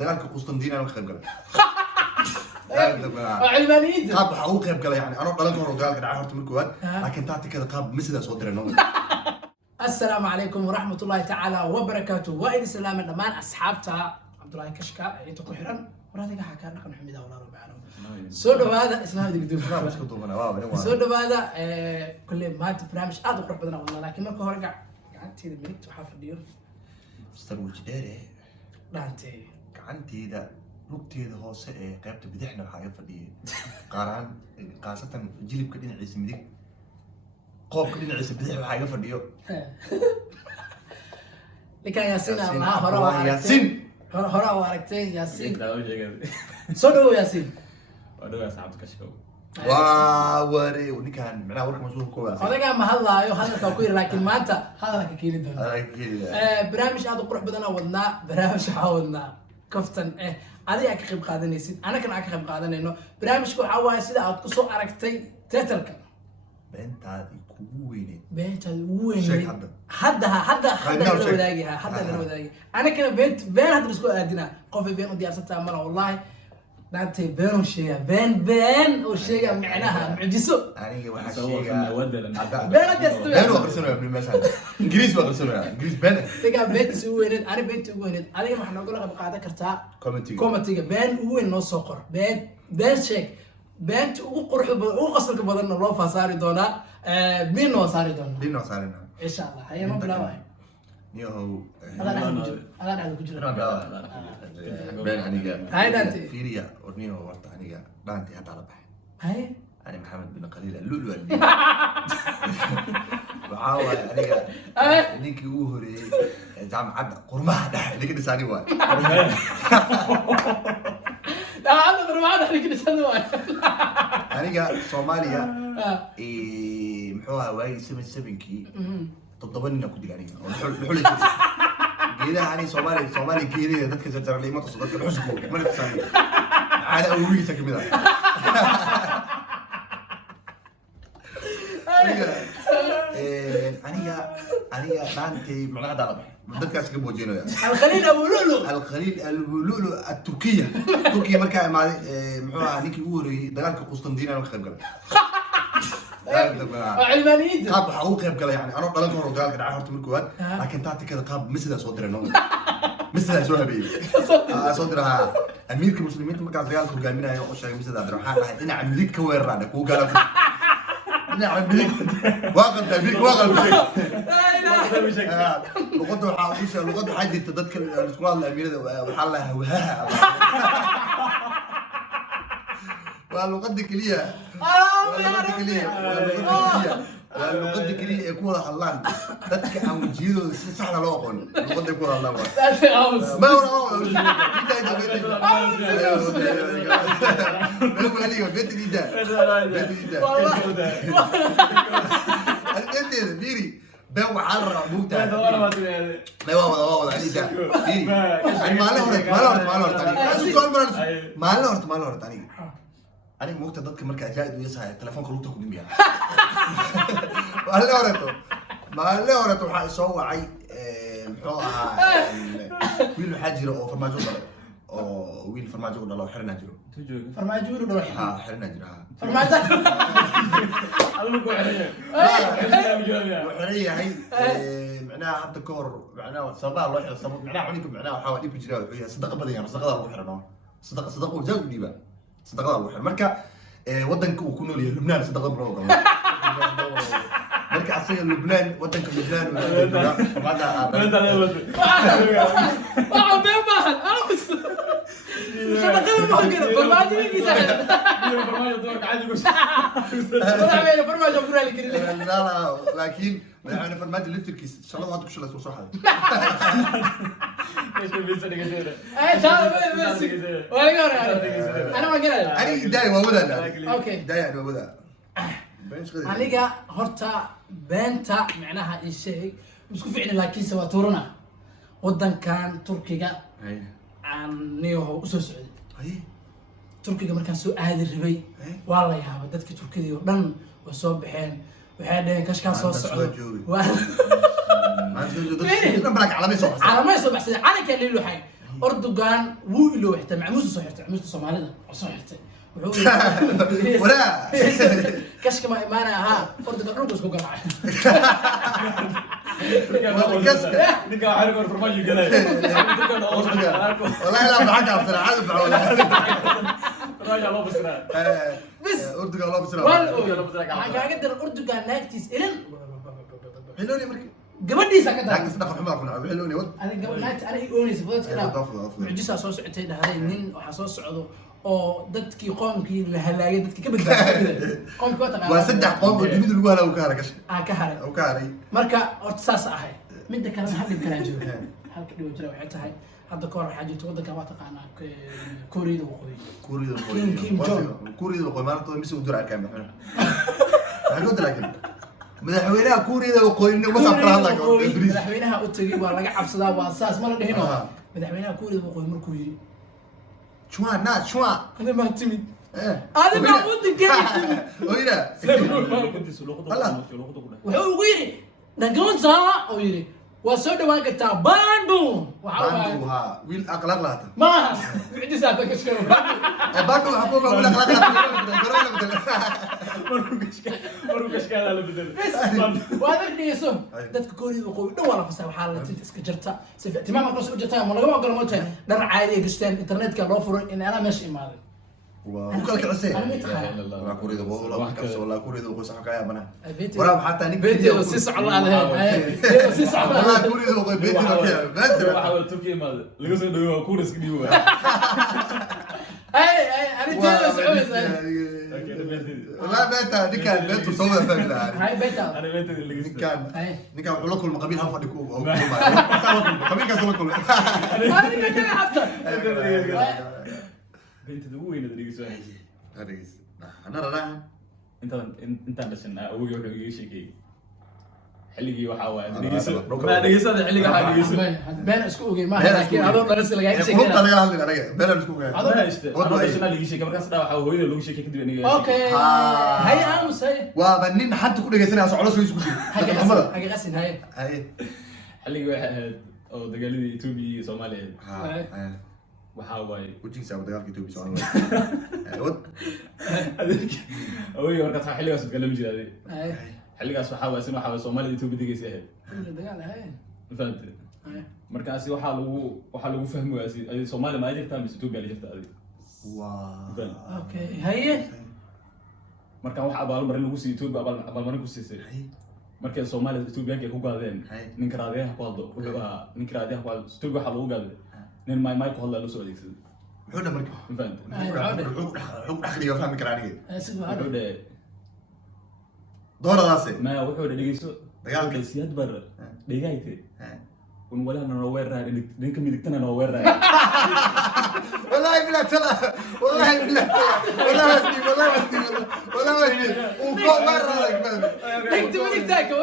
dagaalka Qustandina aan ka qayb galay. علمانيين qaab waxa uu qayb galay yani anoo dhalan karo dagaalka dhacay horta markii waad laakiin tacticada qaab misida soo direen السلام عليكم ورحمة الله تعالى وبركاته وإذا سلام الأمان أصحابتها عبد الله كشكا أنت كحرا وراتك حكى لكم حميدة ولا ربع عالم سودو هذا اسمه هذا قدوم سودو هذا كل ما تبرامج أدو قرب بدنا والله لكن ما كهو رجع قعدتي الملك وحافظ ديور استروج داري لانتي قعنتي ده lugteeda hoose ee qaybta bidixna waxa ay fadhiyay qaaraan qaasatan jilibka dhinaciisa midig qoobka dhinaciisa bidix waxa ay fadhiyo لكن ياسين الله هراء ياسين هراء واركتين ياسين صدو ياسين ودو يا صاحبتك كشكو وري ونكان معناها ورك مسؤول كويس هذا ما هلا يو هذا كوير لكن ما أنت هذا كيل ده هذا كيل برامج هذا قرح بدنا ودنا برامج حاولنا كفتن adiga ka qayb qaadanaysid anagana ka qayb qaadanayno barnaamijku waxa waaye sida aad ku soo aragtay teatarka beentaadi kugu weyneed beentaadi ugu weyneed hadda la wadaagi anagana been hadda isku aadina qof been u diyaarsantaa mala wallahi daantay been oo sheega been oo sheega macnaha mucjiso aniga waxa sheega been gasto been oo qarsano ibn masal ingiriis waa qarsano ingiriis been tiga beent ugu weyneed ani beent ugu weyneed adiga waxaan uga qayb qaadan kartaa committee been ugu weyn noo soo qor been sheeg beent ugu quruxda badan ugu qasalka badan loo faasaari doonaa been noo saari doonaa insha Allah hayno bilaaway niyo ala ku jira been aniga hay daanti fiiriya niyo warta aniga daanti hada la baxay hay أنا محمد بن قليل اللؤلؤ اللي وعاوي أنا نيكي وهري زعم عد قرمها ده اللي كده ساني واي لا عد قرمها ده اللي كده ساني واي أنا صوماليا محوها واي 77 كي تضبني نكو دي يعني الحل كده يعني صومالي كيري ده كذا ترى لي ما تصدق الحسكو ما نفساني على أولويتك كده aniga dhaantay macnaha dalab dadkaas ka boojino الخليل ابو لؤلؤ ابو لؤلؤ التركيه markaa imaaday muxuu ahaa ninkii ugu horeeyay dagaalka Qustandina aan ka qayb galay علمانيين qaab waxa uu qayb galay yani anoo dhalan karo dagaalka dhacay horta markii waad laakiin tacticada qaab misida soo direen misida soo habeeyay soo diraha amiirka muslimiinta markaa dagaalka hogaaminayo oo sheegay misida diro waxa ahayd dhinaca midig ka weerarada ku galan نعم بيك واقف بيك واقف لقد حاجه لقد حاجه تذكر الاسكواد الاميره وحلها وها واللقد كليه لقد كليه يكون حلان dadka aan wajido si sax ah loo aqoon laqad ku hadlaa ma hore انت بيري بيو عرّ موتا ما هو علي ده بيري ما له تاني أنا موقت ضدك مركز جاي ويسها التلفون خلوته كل يوم ما له حق سوى عي محوها ويل حاجر أو فرماجو أو ويل فرماجو ولا لو حرنا جرو فرماجو ولا حرنا جرو فرماجو وحرية هاي معناها حتى كور معناها صباح الله يحفظ معناها عنيكم معناها حاول يبي جراوي وهي صدق بدين صدق الله وحرنا صدق وجود ديبا صدق الله وحرنا مركا ودنك وكونوا لي لبنان صدق الله مركا عصير لبنان ودنك لبنان وهذا صدق الله كده فرماجو يجي سهل فرماجو برالي كده لا لكن يعني فرماجو لفتركيس ان شاء الله عندك شو اسمه صح انا ما قرأت انا داي وودا اوكي داي وودا aniga horta beenta macnaha ii sheeg isku ficin laakiin sawaturuna wadankan Turkiga aan niyo u soo socday Turkiga markaan soo aadi rabay waa la yaabay dadka Turkiga oo dhan way soo baxeen waxay dhaheen kashkaan soo socdo ما تقول على ما يصبح على كان ليلو حي أردوغان وو إلو حتى مع موسى صحيحته موسى صومالي صحيحته ولا كشك ما إيمانه ها أردوغان روبوس كوكا معه ninka waxa lagu farmaajo galay والله لا معك أفضل عارف ولا farmaajo loo basiraa بس أردوغان الله بسرعة حاجة قدر أردوغان ناكتيس إلين حلوني مركي قبل ساكت لكن صدق حمار كنا حلوني ود أنا قبل نايت أنا أوني سفلت كده أفضل معجزة صوص عتيد هذا النين وحصوص عضو أو دتك قومكي لهلاقي دتك كبد قومك وتقع وسدح قوم الجديد اللي جواها لو كارك كهري أو كاري marka horta saas ahay midda kale hal kala joogo halka dhigo jira waxay tahay hadda koor waxa jirto wadanka waa taqaanaa Kooriida waqooyi كوريا كيم جون. كوريا وقوي ما نطول مسوي دور على الكاميرا هقول لك مدحوينها كوريا وقوي إنه بس أطلع لك بريز madaxweynaha u tagay waa laga cabsadaa waa saas ma la dhihino madaxweynaha Kooriida waqooyi markuu yiri شو ناس شو ana ma timid ana ma wadanka timid وينا wuxuu ugu yiri dhagoonsa oo yiri waa soo dhawaan kartaa baandu waxa باندو ها ويل أقلق لها ma معجزة كشكل باندو حكومة ولا أقلق لها maruu kashkaada la bedel وهذا اللي يسوم دتك كوري وقوي دو ولا فسا waxaa la tii iska jirta si ihtimaam qoys u jirta ma laga ogolo moota dhar caadi gastaan internetka loo furo in ana meesha imaaday وكل كعسين أنا متخيل. ولا كوريا ولا كبسة ولا كوريا وقوي صح كايا بنا بيتي ولا حتى نك بيتي سيس على هذا سيس على والله كوريا وقوي بيتي فيها بس waxa turkiga maad laga soo dhawo kuuris ka dhiibo اي انا تيجي سعود لا بيتا دي كان بيت صوبه فاميلا هاي بيتا ana meentay laga دي كان اي دي كان وحلو كل مقابل هل فدي كوب او قبيل كان كل هذه كده حتى beentay ugu weyn adiga soo هذا انا راه intaan dhashan awogii wuxuu iga sheekay xilligii waxa waaye Ana dhageyso raba. ma dhageysada xilliga waxa dhageyso بين اسكو اوغي ما لكن هذا درس اللي قاعد قلت يشكل انا هذا انا بلا مسكوك ana ishte ana dhashan laga sheekay markaas dhaa waxa hooyada lagu sheekay kadib aniga اوكي هي امس هي وبنين حتى كل جيسنا سو علوس ويسكو حاجه غسل هي هاي xilligii waxay ahayd oo dagaaladii Ethiopia iyo Soomaaliya ها waxa waaye وجين ساو دغالك توبي سو ود awogii markaas xilligaas galam jiray هي xilligaas waxa waaye sin waxa waaye Soomaaliya Ethiopia digeysay ahayd دغال هي fahantay markaasi waxa lagu fahmayaa ay Soomaaliya ma jirtaa mise Ethiopia la jirtaa adiga واو اوكي هي marka waxa abaalmarin lagu siiyay Ethiopia abaalmarin ku siisay markay Soomaaliya Ethiopia ku gaadeen ninka raadiyaha ku hadlo wuxuu ahaa ninka raadiyaha ku hadlo Ethiopia waxa lagu gaaday nin ku hadla loo soo adeegsaday وحنا مركب fahantay حق دخلي وفهم كراني اسمع wuxuu هذا dhahay دور راسي ma wuxuu dhahay dhageyso dagaalka siyaad bar dhagaytay kun wala noo weeraa ninka midigtana noo weeraa والله بلا تلا والله بلا والله وسني والله وسني والله وسني وفوق مرة انت وليك تاكل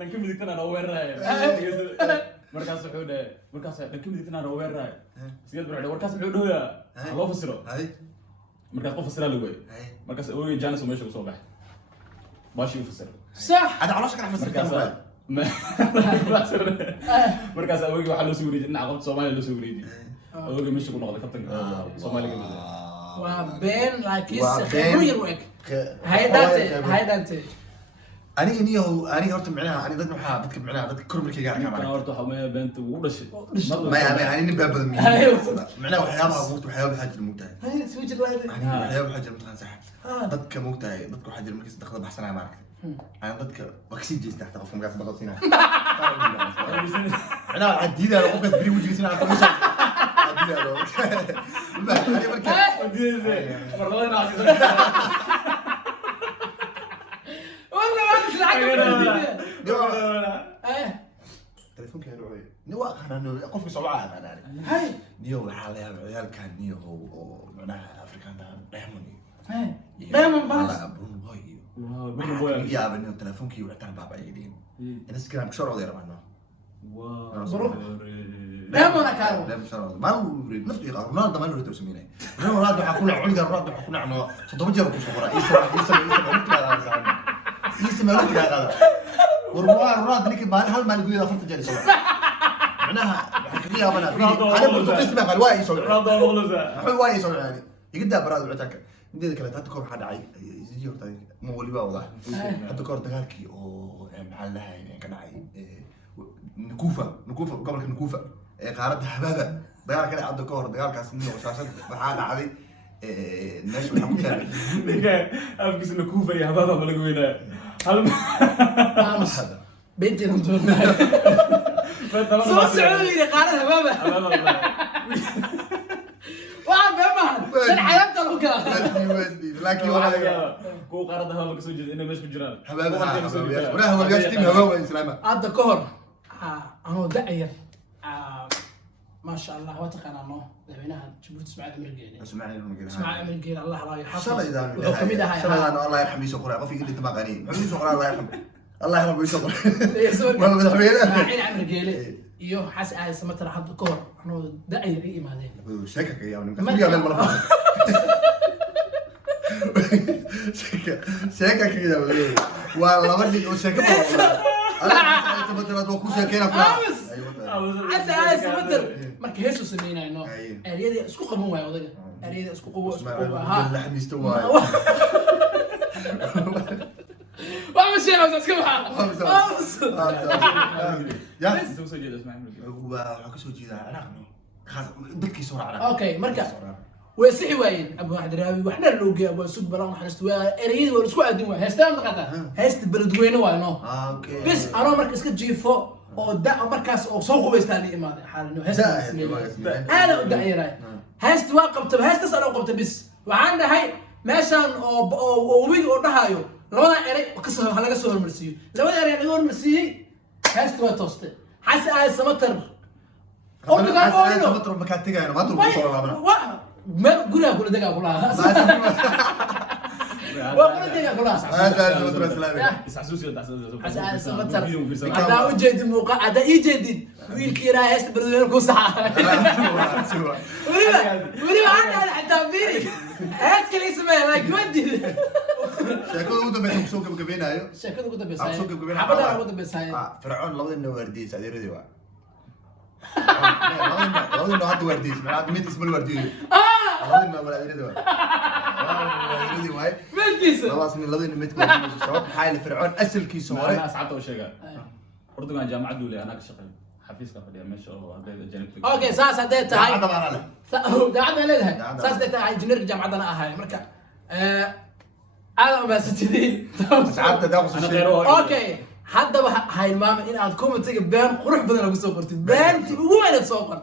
ninka midigtana noo weeraa markaas wuxuu dhahay markaas ninka midigtana noo weeraa siyaad bar warkaas wuxuu dhahay loo fasiro هاي markaas qof fasira lagu weey هاي markaas ooyay Janice meesha ku soo baxay baashi u fasir صح هذا علاش كان حفظ markaas markaas ooyay waxa loo soo wareejiyay dhinaca qofta Soomaaliya loo soo wareejiyay ooyay meesha ku noqday kabtanka Soomaaliga وبين لكن وبين- خبروا يروك هاي دانتي أنا إني أنا هرت معناها أنا ضد محا بدك معناها ضد كرم الكي قاعد kan كمان horta waxa ma beent ugu dhashay ما يعني أنا إني بابل مين أيوه. معناها وحياة موت وحياة حاجة الموت هاي هاي سويت الله أنا وحياة حاجة الموت صح آه. ضدك موت هاي ضدك حاجة المركز دخل بحسن على معك أنا ضدك وكسيد جيس تحت أفهم قاعد بضغط هنا أنا عديد أنا أوقف بري وجهي سنة عارف مش عديد أنا أنا مركز marladana والله ما ادري الحاجه ايه تليفون كان يروح نواق أنا أقف في صباعها أنا هاي نيو حاليا عيال كان نيو هو معناها أفريقيا ده دايموني هاي دائما باص برونو بوي wow bana boy يا بني تليفونكي وعتان بابا يدين انستغرام كشور ولا يرمانو wow دائما كانوا لا مش ما هو يريد نفسي رونالدو ما له تسمينه رونالدو حكون عنق رونالدو حكون عنه تضبط جرب كشور يسمع لك هذا ورونالدو نيك ما هل ما نقول اذا فرت جالس معناها يا بنا انا برضو اسمع قال واي سو رضا مغلوزة واي سو يعني يقدر براد وعتك ندير كلا حتى كور حد عاي يجي وقت مو ولي واضح حتى كور دغالكي او محل لها كان عاي نكوفه قبل نكوفه قارد حبابه دغال كان عبد كور دغال كاس نيو وشاشد waxaa dhacday meesha waxa ku taal ninka afkiisa la kuufay habada ma lagu weynaa hal بنتي نمتون سو سعودي قارن هبابة واحد بمهد كان حياتي لو كان لكن والله كو قارد هبابة كسو جد إنه مش بجران حبابة ولا هو الجاستين هبابة إسلامة هذا كهر أنا دعير ما شاء الله وتقنا ما لبينها جبوت اسماعيل مرقيل اسماعيل مرقيل الله يرحمه شاء الله إذا شاء الله الله يرحمه يسوق قرآن وفي قلت ما غني يسوق قرآن الله يرحمه الله يرحمه يسوق والله مدحمين اسماعيل عمر قيلي iyo xas ay samatar hadda ka hor anoo da'ayr ay imaadeen sheeka ka yaabin ka fiya meel malaha sheeka ka yaabin waa laba nin oo sheeka Allah samatar oo ku sheekayna ku xas ay samatar marka heeso sameynayno eriyada isku qaban way odaga eriyada isku qabo ha la xamiisto way vamos chegar aos vamos يا سو سو جد اسمع waxaa kasoo jeedaa anaaqno khaas dadkii soo raacay okay marka way sixi waayeen abu ahad raawi waxna loo geeyay waa sug balan xaristo waa ereyada waa isku aadin waa heestaan maqata heesta beledweyne waa no okay bis anoo marka iska jiifo oo da markaas oo soo qubaystaa li imaade xaalino heesta ana u da'ayray heesta waa qabta heestas anoo qabta bis waxaan dhahay meeshan oo wiig oo dhahayo labada erey ka soo laga soo hormarsiyo labada erey laga hormarsiyay heesta waa tooste xas ay samatar orda ka boorino samatar ma ka tagayno ma turku soo laabana ما قولها كل دقيقة كلها وكل دقيقة كلها هذا سمتر السلامي اسعسوسي اسعسوسي سمتر هذا وجد الموقع هذا يجدد ويل كيرا يست بردوير كوسعة وريبا عندها حتى فيري هات كل اسمه لايك ودي شكله وده بيسوق سوق بكبينه ايوه شكله وده بيساي سوق بكبينه حبدا وده بيساي فرعون لو انه وردي سعدي ردي وا لو انه هاد وردي ما ميت اسمه الوردي لو انه ولا ردي وا ردي واي ملكيس خلاص من لو انه ميت شباب حايل فرعون اسل كيس هوري انا ساعات وشيغا اردوغان جامعه دولي انا كشقي حفيز كفدي ماشي او هذا جانب اوكي ساس هديت هاي هذا ما له دعنا لها ساس هديت هاي جنر جامعه انا هاي مركا انا ما ستدين ساعات داقص الشيء اوكي حتى هاي الماما ان aad commentiga been qurux badan lagu soo qortid beenti ugu weyn soo qor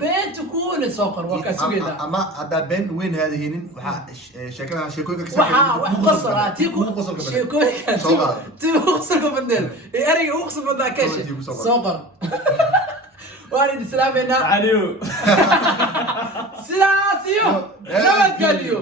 beenti ugu weyn soo qor waa ka sugeeda ama hada been weyn hada hinin waxa sheekada sheekooyinka ka saxay waxa qosolaati ku sheekooyinka tii qosol badal ee ariga ugu qosol badan ka soo qor waan islaamina عليو sidaas iyo nabad galiyo